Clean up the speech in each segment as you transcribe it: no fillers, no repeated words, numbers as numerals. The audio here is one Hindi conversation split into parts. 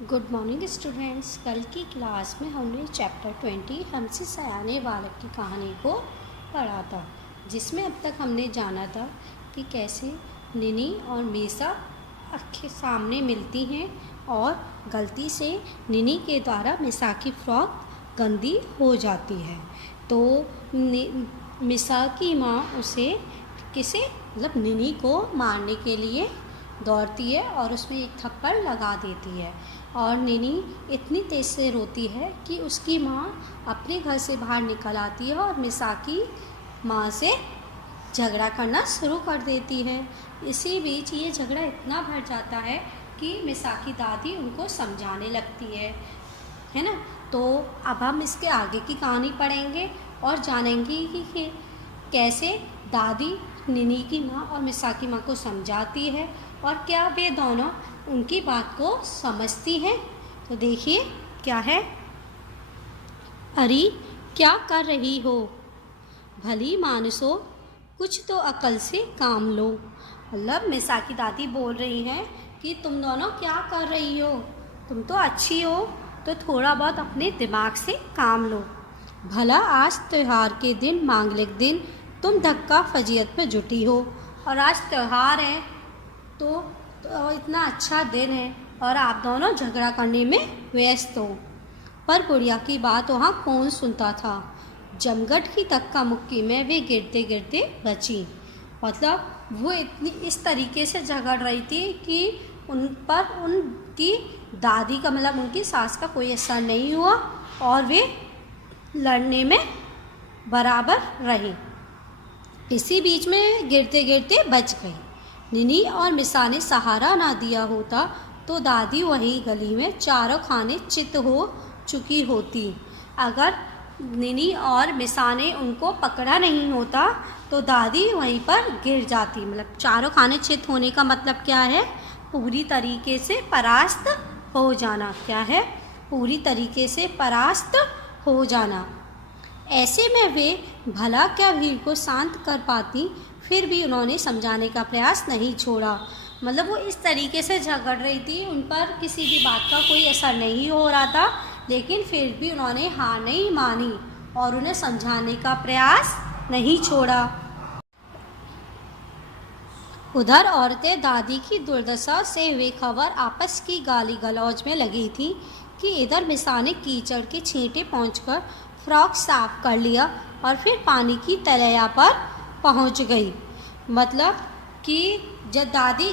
Good morning students. कल की क्लास में हमने चैप्टर 20 हमसे सयाने बालक की कहानी को पढ़ा था, जिसमें अब तक हमने जाना था कि कैसे निनी और मीसा आँखें सामने मिलती हैं और गलती से निनी के द्वारा मीसा की फ्रॉक गंदी हो जाती है। तो मीसा की माँ उसे निनी को मारने के लिए दौड़ती है और उसमें एक थप्पड़ लगा देती है और निनी इतनी तेज़ से रोती है कि उसकी माँ अपने घर से बाहर निकल आती है और मीसा की माँ से झगड़ा करना शुरू कर देती है। इसी बीच ये झगड़ा इतना बढ़ जाता है कि मीसा की दादी उनको समझाने लगती है ना। तो अब हम इसके आगे की कहानी पढ़ेंगे और जानेंगे कि कैसे दादी निनी की माँ और मीसा की माँ को समझाती है और क्या वे दोनों उनकी बात को समझती हैं। तो देखिए क्या है। अरे क्या कर रही हो, भली मानसो, कुछ तो अकल से काम लो। मतलब मीसा की दादी बोल रही हैं कि तुम दोनों क्या कर रही हो, तुम तो अच्छी हो, तो थोड़ा बहुत अपने दिमाग से काम लो। भला आज त्योहार के दिन, मांगलिक दिन, तुम धक्का फजीयत में जुटी हो और आज त्यौहार है तो इतना अच्छा दिन है और आप दोनों झगड़ा करने में व्यस्त हो। पर बुढ़िया की बात वहाँ कौन सुनता था। जमघट की धक्का मुक्की में वे गिरते गिरते बची। मतलब वो इतनी इस तरीके से झगड़ रही थी कि उन पर उनकी दादी का मतलब उनकी सास का कोई असर नहीं हुआ और वे लड़ने में बराबर रही। इसी बीच में गिरते गिरते बच गई। निनी और मीसा ने सहारा ना दिया होता तो दादी वही गली में चारों खाने चित हो चुकी होती। अगर निनी और मीसा ने उनको पकड़ा नहीं होता तो दादी वहीं पर गिर जाती। मतलब चारों खाने चित होने का मतलब क्या है, पूरी तरीके से परास्त हो जाना। क्या है, पूरी तरीके से परास्त हो जाना। ऐसे में वे भला क्या भीड़ को शांत कर पाती, फिर भी उन्होंने समझाने का प्रयास नहीं छोड़ा। मतलब वो इस तरीके से झगड़ रही थी, उन पर किसी भी बात का कोई असर नहीं हो रहा था, लेकिन फिर भी उन्होंने हार नहीं मानी और उन्हें समझाने का प्रयास नहीं छोड़ा। उधर औरतें दादी की दुर्दशा से वे खबर आपस की गाली गलौज में लगी थी कि इधर मीसा ने कीचड़ के छींटे पहुंचकर फ्रॉक साफ कर लिया और फिर पानी की तलैया पर पहुंच गई। मतलब कि जब दादी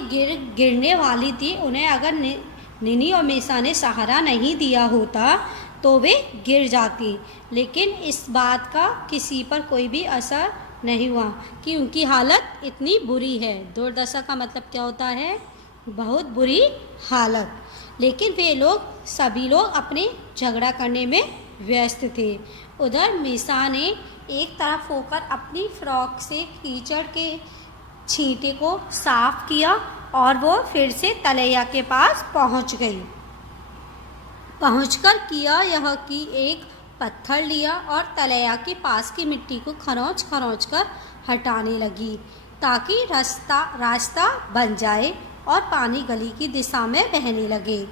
गिरने वाली थी, उन्हें अगर निनी और मीसा ने सहारा नहीं दिया होता तो वे गिर जाती, लेकिन इस बात का किसी पर कोई भी असर नहीं हुआ कि उनकी हालत इतनी बुरी है। दुर्दशा का मतलब क्या होता है, बहुत बुरी हालत। लेकिन वे लोग सभी लोग अपने झगड़ा करने में व्यस्त थे। उधर मीसा ने एक तरफ होकर अपनी फ्रॉक से कीचड़ के छींटे को साफ किया और वो फिर से तलैया के पास पहुंच गई। पहुंचकर किया यह कि एक पत्थर लिया और तलैया के पास की मिट्टी को खरोंच खरोंच कर हटाने लगी ताकि रास्ता बन जाए और पानी गली की दिशा में बहने लगे।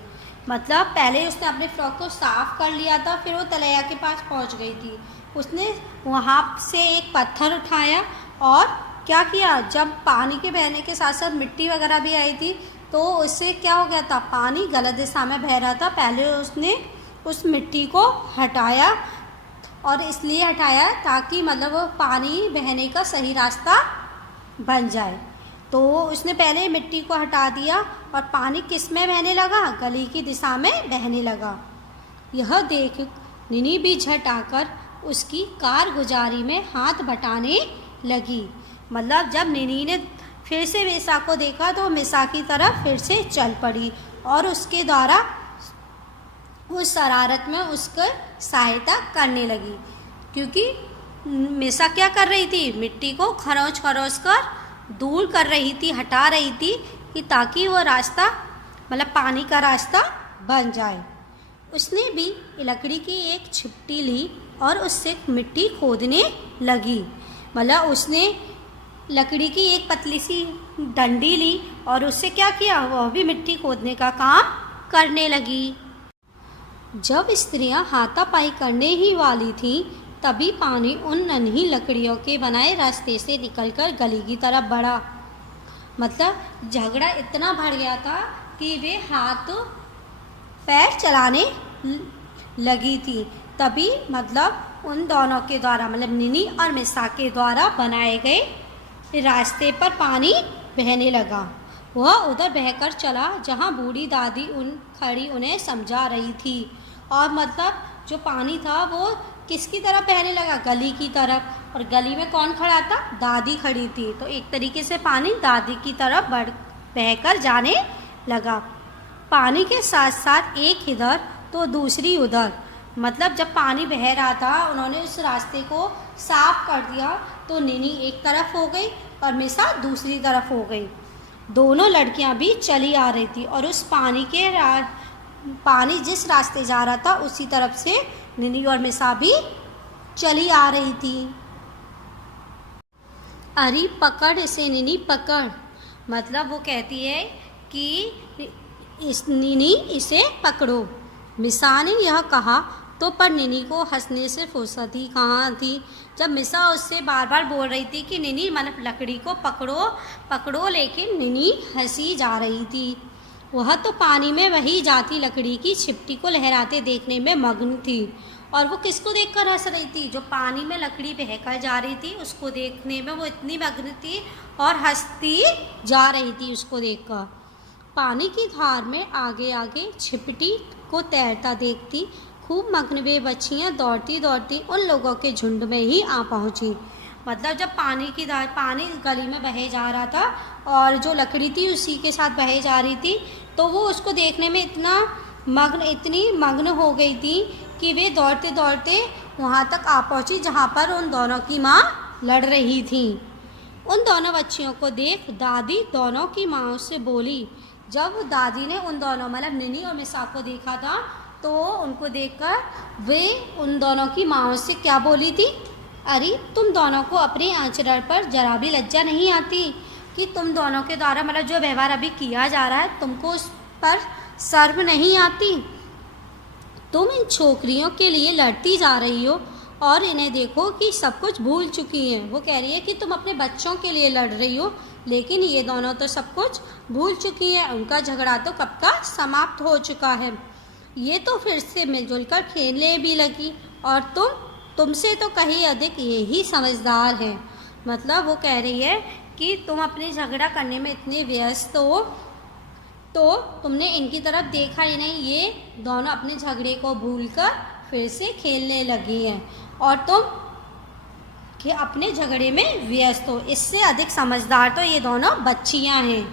मतलब पहले उसने अपने फ्रॉक को साफ कर लिया था, फिर वो तलैया के पास पहुंच गई थी। उसने वहाँ से एक पत्थर उठाया और क्या किया, जब पानी के बहने के साथ साथ मिट्टी वगैरह भी आई थी तो उससे क्या हो गया था, पानी गलत दिशा में बह रहा था। पहले उसने उस मिट्टी को हटाया और इसलिए हटाया ताकि मतलब वो पानी बहने का सही रास्ता बन जाए। तो उसने पहले मिट्टी को हटा दिया और पानी किस में बहने लगा, गली की दिशा में बहने लगा। यह देख निनी भी झट आकर उसकी कारगुजारी में हाथ बटाने लगी। मतलब जब निनी ने फिर से मीसा को देखा तो मीसा की तरफ फिर से चल पड़ी और उसके द्वारा उस शरारत में उसको सहायता करने लगी। क्योंकि मीसा क्या कर रही थी, मिट्टी को खरोंच खरोंच कर दूर कर रही थी, हटा रही थी कि ताकि वो रास्ता मतलब पानी का रास्ता बन जाए। उसने भी लकड़ी की एक छिपटी ली और उससे मिट्टी खोदने लगी। मतलब उसने लकड़ी की एक पतली सी डंडी ली और उससे क्या किया, वह भी मिट्टी खोदने का काम करने लगी। जब स्त्रियां हाथापाई करने ही वाली थीं, तभी पानी उन नन्ही लकड़ियों के बनाए रास्ते से निकलकर गली की तरफ बढ़ा। मतलब झगड़ा इतना बढ़ गया था कि वे हाथ पैर चलाने लगी थी। तभी मतलब उन दोनों के द्वारा, मतलब निनी और मिसा के द्वारा बनाए गए रास्ते पर पानी बहने लगा। वह उधर बहकर चला जहाँ बूढ़ी दादी खड़ी उन्हें समझा रही थी। और मतलब जो पानी था वो किसकी तरफ बहने लगा? गली की तरफ। और गली में कौन खड़ा था? दादी खड़ी थी। तो एक तरीके से पानी दादी की तरफ बहकर जाने लगा। पानी के साथ साथ एक इधर तो दूसरी उधर। मतलब जब पानी बह रहा था, उन्होंने उस रास्ते को साफ कर दिया तो निनी एक तरफ हो गई और मिसा दूसरी तरफ हो गई। दोनों लड़कियां भी चली आ रही थी और उस पानी जिस रास्ते जा रहा था उसी तरफ से निनी और मिसा भी चली आ रही थी। अरे पकड़ इसे निनी पकड़। मतलब वो कहती है कि निनी इसे पकड़ो। मिसा ने यह कहा तो पर निनी को हंसने से फुर्सत ही कहाँ थी। जब मिसा उससे बार बार बोल रही थी कि निनी मतलब लकड़ी को पकड़ो पकड़ो, लेकिन निनी हंसी जा रही थी। वह तो पानी में वही जाती लकड़ी की छिपटी को लहराते देखने में मग्न थी। और वो किसको देखकर हंस रही थी? जो पानी में लकड़ी बहकर जा रही थी उसको देखने में वो इतनी मग्न थी और हंसती जा रही थी उसको देखकर। पानी की धार में आगे आगे छिपटी को तैरता देखती खूब मग्न वे बच्चियाँ दौड़ती दौड़ती उन लोगों के झुंड में ही आ पहुँची। मतलब जब पानी गली में बहे जा रहा था और जो लकड़ी थी उसी के साथ बहे जा रही थी, तो वो उसको देखने में इतनी मग्न हो गई थी कि वे दौड़ते दौड़ते वहाँ तक आ पहुँची जहाँ पर उन दोनों की माँ लड़ रही थी। उन दोनों बच्चियों को देख दादी दोनों की माँ से बोली। जब दादी ने उन दोनों मतलब निनी और मिसा को देखा था तो उनको देखकर वे उन दोनों की माँ से क्या बोली थी? अरे तुम दोनों को अपने आचरण पर जरा भी लज्जा नहीं आती कि तुम दोनों के द्वारा मतलब जो व्यवहार अभी किया जा रहा है तुमको उस पर शर्म नहीं आती? तुम इन छोकरियों के लिए लड़ती जा रही हो और इन्हें देखो कि सब कुछ भूल चुकी हैं। वो कह रही है कि तुम अपने बच्चों के लिए लड़ रही हो, लेकिन ये दोनों तो सब कुछ भूल चुकी हैं। उनका झगड़ा तो कब का समाप्त हो चुका है। ये तो फिर से मिलजुल कर खेलने भी लगी और तुमसे तो कहीं अधिक यही समझदार है। मतलब वो कह रही है कि तुम अपने झगड़ा करने में इतने व्यस्त हो तो तुमने इनकी तरफ देखा ही नहीं। ये दोनों अपने झगड़े को भूलकर फिर से खेलने लगी हैं और तुम कि अपने झगड़े में व्यस्त हो। इससे अधिक समझदार तो ये दोनों बच्चियां हैं।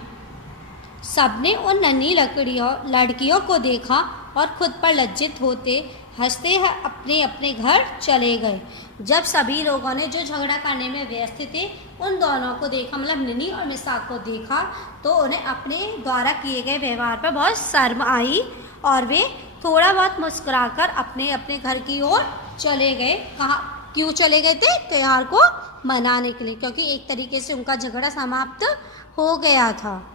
सबने उन नन्ही लड़कियों को देखा और खुद पर लज्जित होते हंसते अपने अपने घर चले गए। जब सभी लोगों ने जो झगड़ा करने में व्यस्त थे उन दोनों को देखा, मतलब निनी और मिसा को देखा, तो उन्हें अपने द्वारा किए गए व्यवहार पर बहुत शर्म आई और वे थोड़ा बहुत मुस्कुराकर अपने अपने घर की ओर चले गए। कहाँ क्यों चले गए थे? त्योहार को मनाने के लिए, क्योंकि एक तरीके से उनका झगड़ा समाप्त हो गया था।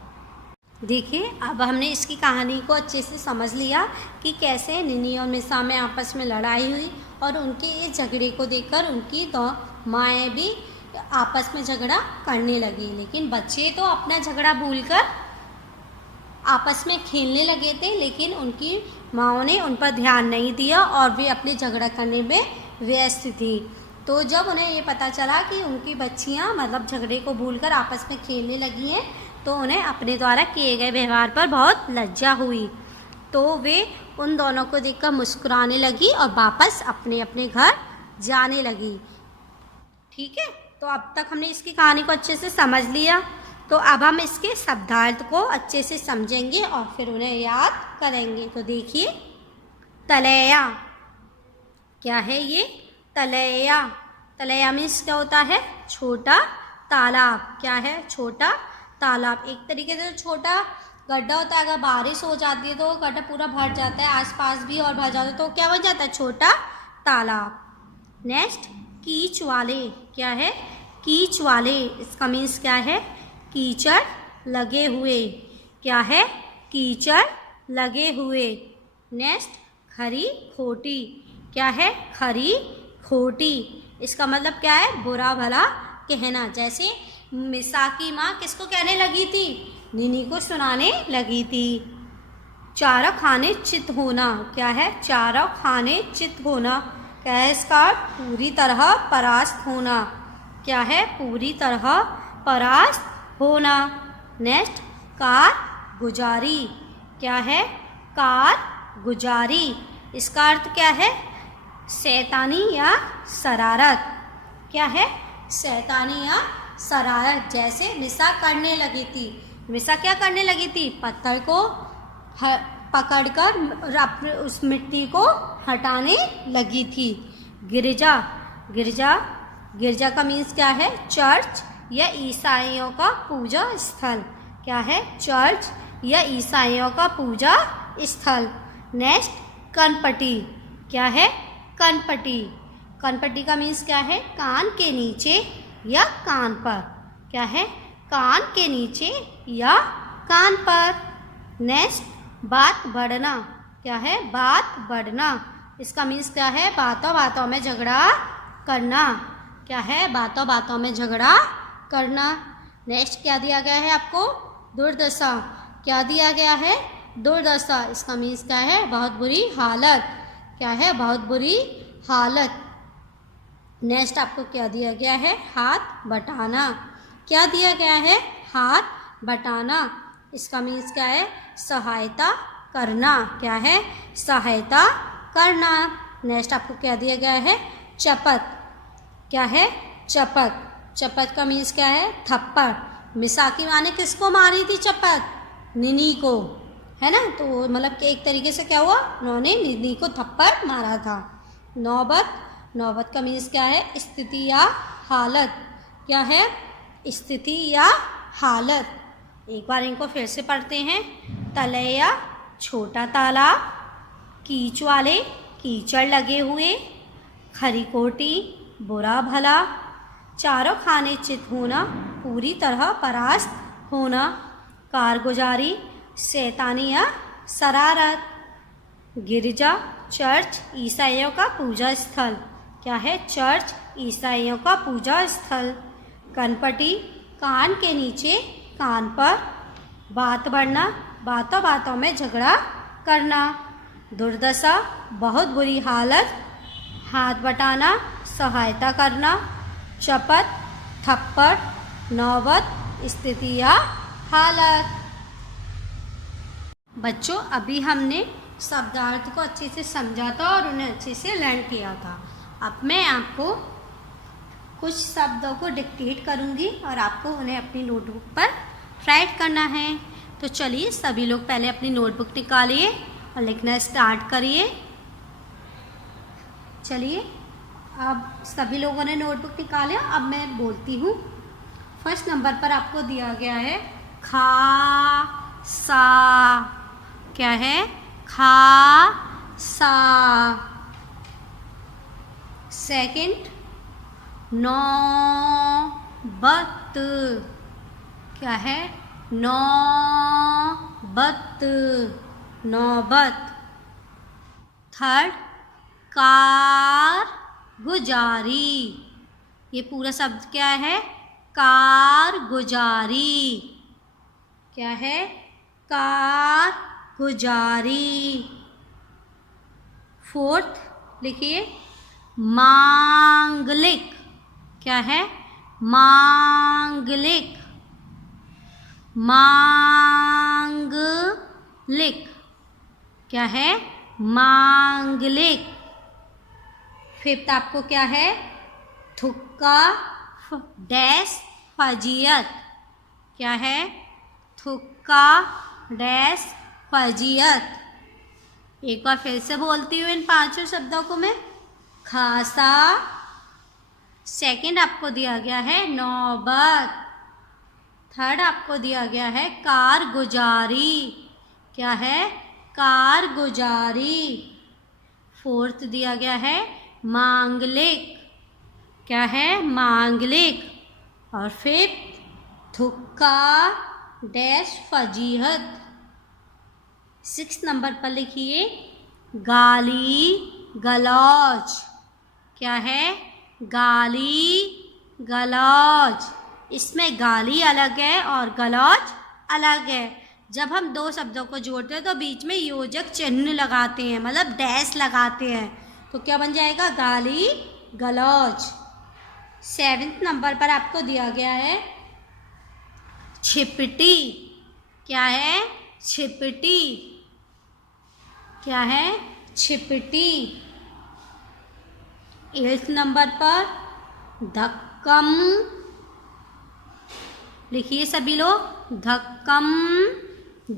देखिए अब हमने इसकी कहानी को अच्छे से समझ लिया कि कैसे निनी और मिसा में आपस में लड़ाई हुई और उनके इस झगड़े को देखकर उनकी दो माएँ भी आपस में झगड़ा करने लगी। लेकिन बच्चे तो अपना झगड़ा भूलकर आपस में खेलने लगे थे, लेकिन उनकी माँओं ने उन पर ध्यान नहीं दिया और वे अपने झगड़ा करने में व्यस्त थी। तो जब उन्हें ये पता चला कि उनकी बच्चियाँ मतलब झगड़े को भूलकर आपस में खेलने लगी हैं तो उन्हें अपने द्वारा किए गए व्यवहार पर बहुत लज्जा हुई। तो वे उन दोनों को देखकर मुस्कुराने लगी और वापस अपने अपने घर जाने लगी। ठीक है, तो अब तक हमने इसकी कहानी को अच्छे से समझ लिया। तो अब हम इसके शब्दार्थ को अच्छे से समझेंगे और फिर उन्हें याद करेंगे। तो देखिए, तलैया क्या है? ये तलैया, तलैया मीन्स क्या होता है? छोटा तालाब। क्या है? छोटा तालाब। एक तरीके से छोटा गड्ढा होता है, अगर बारिश हो जाती है तो गड्ढा पूरा भर जाता है, आसपास भी और भर जाता है, तो क्या बन जाता है? छोटा तालाब। नेक्स्ट, कीच वाले। क्या है? कीच वाले। इसका मीन्स क्या है? कीचड़ लगे हुए। क्या है? कीचड़ लगे हुए। नेक्स्ट खरी खोटी, क्या है? खरी खोटी। इसका मतलब क्या है? बुरा भला कहना। जैसे मिसा की माँ किसको कहने लगी थी? निनी को सुनाने लगी थी। चारों खाने चित होना, क्या है? चारों खाने चित होना, क्या है इसका अर्थ? पूरी तरह परास्त होना, क्या है? पूरी तरह परास्त होना। नेक्स्ट कार गुजारी, क्या है? कार गुजारी। इसका अर्थ क्या है? शैतानी या शरारत, क्या है? शैतानी या शरारत। जैसे मिसा करने लगी थी, मिसा क्या करने लगी थी? पत्थर को पकड़कर उस मिट्टी को हटाने लगी थी। गिरजा, गिरजा, गिरजा का मीन्स क्या है? चर्च या ईसाइयों का पूजा स्थल, क्या है? चर्च या ईसाइयों का पूजा स्थल। नेक्स्ट कनपटी, क्या है? कनपटी। कनपटी का मीन्स क्या है? कान के नीचे या कान पर, क्या है? कान के नीचे या कान पर। नेक्स्ट बात बढ़ना, क्या है? बात बढ़ना। इसका मीन्स क्या है? बातों बातों में झगड़ा करना, क्या है? बातों बातों में झगड़ा करना। नेक्स्ट क्या दिया गया है आपको? दुर्दशा, क्या दिया गया है? दुर्दशा। इसका मीन्स क्या है? बहुत बुरी हालत, क्या है? बहुत बुरी हालत। नेक्स्ट आपको क्या दिया गया है? हाथ बटाना, क्या दिया गया है? हाथ बटाना। इसका मीन्स क्या है? सहायता करना, क्या है? सहायता करना। नेक्स्ट आपको क्या दिया गया है? चपत, क्या है? चपत। चपत का मीन्स क्या है? थप्पड़। मिसा की माँ ने किसको मारी थी चपत? निनी को, है ना? तो मतलब कि एक तरीके से क्या हुआ? उन्होंने निनी को थप्पड़ मारा था। नौबत, नौबत का मीन्स क्या है? स्थिति या हालत, क्या है? स्थिति या हालत। एक बार इनको फिर से पढ़ते हैं। तलैया छोटा तालाब, कीच वाले कीचड़ लगे हुए, खरी कोटी बुरा भला, चारों खाने चित होना पूरी तरह परास्त होना, कारगुजारी शैतानी या शरारत, गिरजा चर्च ईसाइयों का पूजा स्थल, क्या है? चर्च ईसाइयों का पूजा स्थल। कनपटी कान के नीचे कान पर, बात बढ़ना बातों बातों में झगड़ा करना, दुर्दशा बहुत बुरी हालत, हाथ बटाना सहायता करना, चपत थप्पड़, नौबत स्थिति या हालत। बच्चों अभी हमने शब्दार्थ को अच्छे से समझा था और उन्हें अच्छे से लर्न किया था। अब मैं आपको कुछ शब्दों को डिक्टेट करूंगी और आपको उन्हें अपनी नोटबुक पर राइट करना है। तो चलिए सभी लोग पहले अपनी नोटबुक निकालिए और लिखना स्टार्ट करिए। चलिए अब सभी लोगों ने नोटबुक निकाला। अब मैं बोलती हूँ। फर्स्ट नंबर पर आपको दिया गया है खा सा, क्या है? खा सा। सेकंड नौबत, क्या है? नौबत, नौबत। थर्ड कार गुजारी, ये पूरा शब्द क्या है? कार गुजारी, क्या है? कार गुजारी। फोर्थ लिखिए मांगलिक, क्या है? मांगलिक, मांगलिक, क्या है? मांगलिक। फिफ्थ आपको क्या है? थुक्का डैश फजीयत, क्या है? थुक्का डैश फजीयत। एक बार फिर से बोलती हूँ इन पांचों शब्दों को मैं। खासा। सेकंड आपको दिया गया है नौबत। थर्ड आपको दिया गया है कारगुजारी, क्या है? कारगुजारी। फोर्थ दिया गया है मांगलिक, क्या है? मांगलिक। और फिफ्थ थुक्का डैश फजीहत, 6 नंबर पर लिखिए गाली गलौज। क्या है? गाली गलौज। इसमें गाली अलग है और गलौज अलग है। जब हम दो शब्दों को जोड़ते हैं तो बीच में योजक चिन्ह लगाते हैं, मतलब डैश लगाते हैं, तो क्या बन जाएगा? गाली गलौज। 7 नंबर पर आपको दिया गया है छिपटी। क्या है? छिपटी। क्या है? छिपटी। 8 नंबर पर धक्कम। लिखिए सभी लोग, धक्कम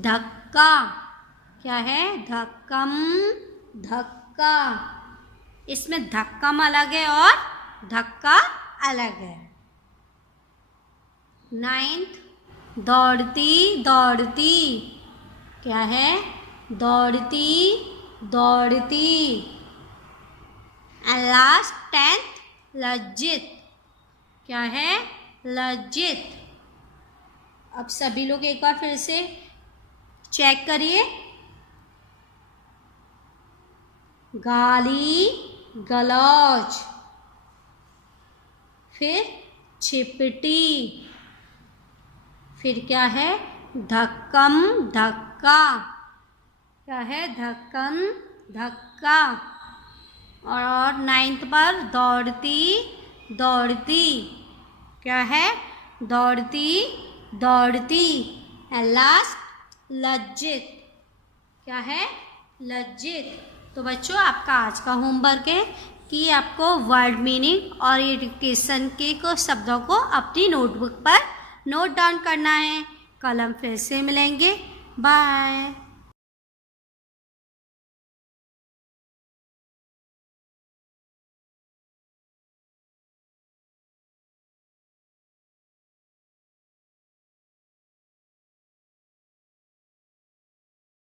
धक्का। क्या है? धक्कम धक्का। इसमें धक्कम अलग है और धक्का अलग है। 9th दौड़ती दौड़ती। क्या है? दौड़ती दौड़ती। एंड लास्ट 10th लज्जित। क्या है? लज्जित। अब सभी लोग एक बार फिर से चेक करिए। गाली गलौज, फिर छिपटी, फिर क्या है? धक्कम धक्का। क्या है? धक्कम धक्का। और 9th पर दौड़ती दौड़ती। क्या है? दौड़ती दौड़ती। एंड लास्ट लज्जित। क्या है? लज्जित। तो बच्चों, आपका आज का होमवर्क है कि आपको वर्ड मीनिंग और ये डिक्टेशन के कुछ शब्दों को अपनी नोटबुक पर नोट डाउन करना है। कल हम फिर से मिलेंगे। बाय।